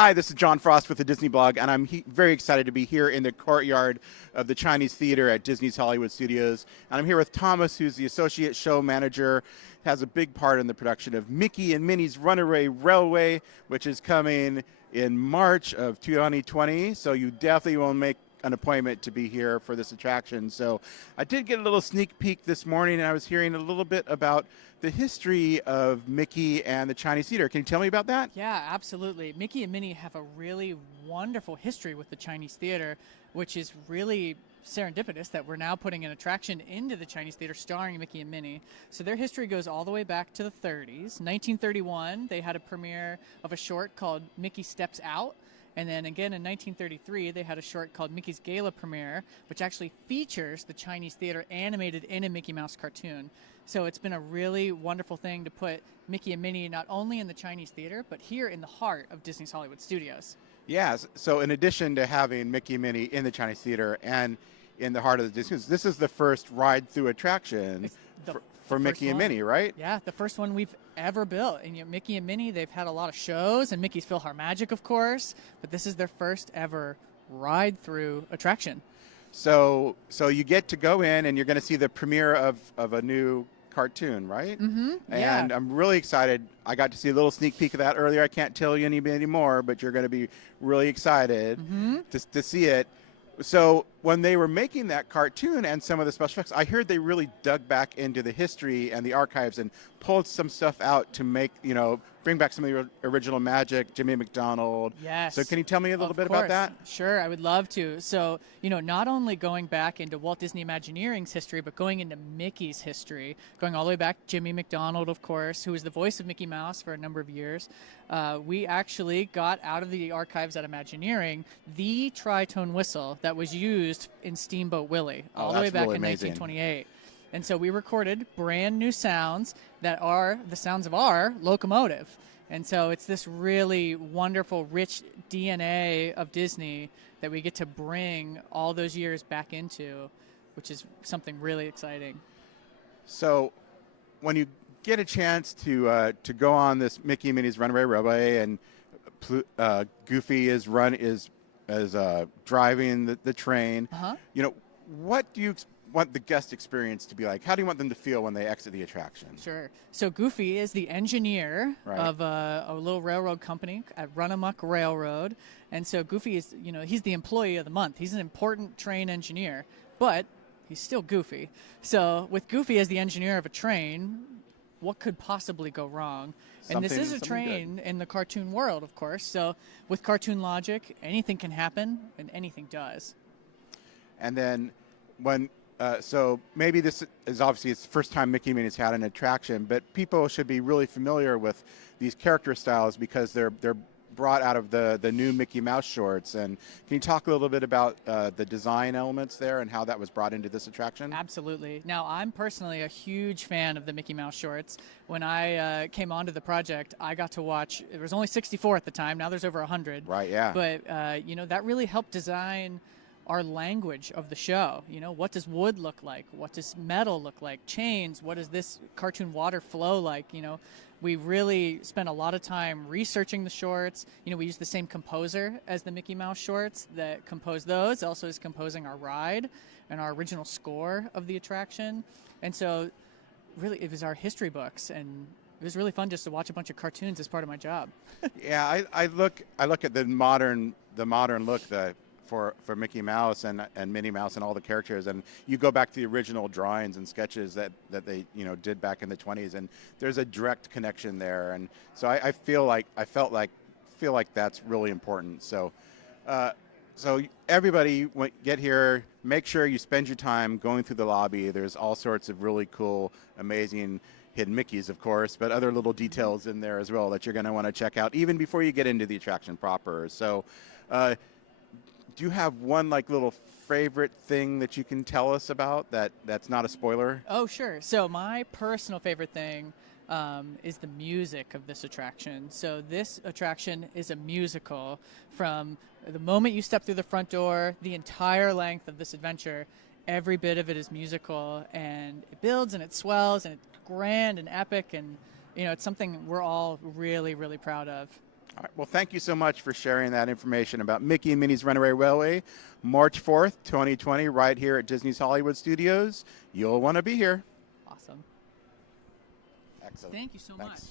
Hi, this is John Frost with the Disney Blog, and I'm very excited to be here in the courtyard of the Chinese Theater at Disney's Hollywood Studios. And I'm here with Thomas, who's the associate show manager, has a big part in the production of Mickey and Minnie's Runaway Railway, which is coming in March of 2020. So you definitely will make an appointment to be here for this attraction. So I did get a little sneak peek this morning, and I was hearing a little bit about the history of Mickey and the Chinese Theater. Can you tell me about that? Yeah, absolutely. Mickey and Minnie have a really wonderful history with the Chinese Theater, which is really serendipitous that we're now putting an attraction into the Chinese Theater starring Mickey and Minnie. So their history goes all the way back to the 30s. 1931, they had a premiere of a short called Mickey Steps Out. And then again in 1933, they had a short called Mickey's Gala Premiere, which actually features the Chinese Theater animated in a Mickey Mouse cartoon. So it's been a really wonderful thing to put Mickey and Minnie not only in the Chinese Theater, but here in the heart of Disney's Hollywood Studios. Yes. So in addition to having Mickey and Minnie in the Chinese Theater and in the heart of the Disney, this is the first ride-through attraction for Mickey and Minnie, right? Yeah, the first one we've ever built. And Mickey and Minnie, they've had a lot of shows, and Mickey's PhilharMagic, of course, but this is their first ever ride-through attraction. So you get to go in, and you're going to see the premiere of a new cartoon, right? Mm-hmm. Yeah. And I'm really excited. I got to see a little sneak peek of that earlier. I can't tell you any more, but you're going to be really excited to see it. So when they were making that cartoon and some of the special effects, I heard they really dug back into the history and the archives and pulled some stuff out to make, bring back some of the original magic, Jimmy Mcdonald. Yes. So can you tell me a little bit about that? Sure, I would love to. So, not only going back into Walt Disney Imagineering's history, but going into Mickey's history, going all the way back, Jimmy Mcdonald, of course, who was the voice of Mickey Mouse for a number of years. We actually got out of the archives at Imagineering the tritone whistle that was used in Steamboat Willie all the way back in 1928. And so we recorded brand new sounds that are the sounds of our locomotive. And so it's this really wonderful, rich DNA of Disney that we get to bring all those years back into, which is something really exciting. So when you get a chance to go on this Mickey and Minnie's Runaway Railway, and Goofy is driving the train, what do you want the guest experience to be like? How do you want them to feel when they exit the attraction? Sure. So Goofy is the engineer of a little railroad company at Runaway Railroad. And so Goofy is, he's the employee of the month. He's an important train engineer, but he's still Goofy. So with Goofy as the engineer of a train, what could possibly go wrong? And this is a train in the cartoon world, of course. So with cartoon logic, anything can happen, and anything does. And then so maybe this is obviously it's the first time Mickey and Minnie's had an attraction, but people should be really familiar with these character styles because they're brought out of the new Mickey Mouse shorts. And can you talk a little bit about the design elements there and how that was brought into this attraction? Absolutely. Now, I'm personally a huge fan of the Mickey Mouse shorts. When I came onto the project, I got to watch, there was only 64 at the time, now there's over 100. Right, yeah. But, that really helped design our language of the show. What does wood look like? What does metal look like? Chains? What does this cartoon water flow like? We really spent a lot of time researching the shorts. We used the same composer as the Mickey Mouse shorts that composed those, also is composing our ride and our original score of the attraction. And so really it was our history books, and it was really fun just to watch a bunch of cartoons as part of my job. Yeah, I look at the modern look for Mickey Mouse and Minnie Mouse and all the characters, and you go back to the original drawings and sketches that they did back in the 20s, and there's a direct connection there, and so I feel like that's really important. So everybody get here, make sure you spend your time going through the lobby. There's all sorts of really cool, amazing hidden Mickeys, of course, but other little details in there as well that you're going to want to check out even before you get into the attraction proper. So do you have one little favorite thing that you can tell us about that's not a spoiler? Oh, sure. So my personal favorite thing is the music of this attraction. So this attraction is a musical from the moment you step through the front door, the entire length of this adventure. Every bit of it is musical, and it builds and it swells and it's grand and epic, and it's something we're all really, really proud of. All right. Well, thank you so much for sharing that information about Mickey and Minnie's Runaway Railway, March 4th, 2020, right here at Disney's Hollywood Studios. You'll want to be here. Awesome. Excellent. Thank you so Thanks. much.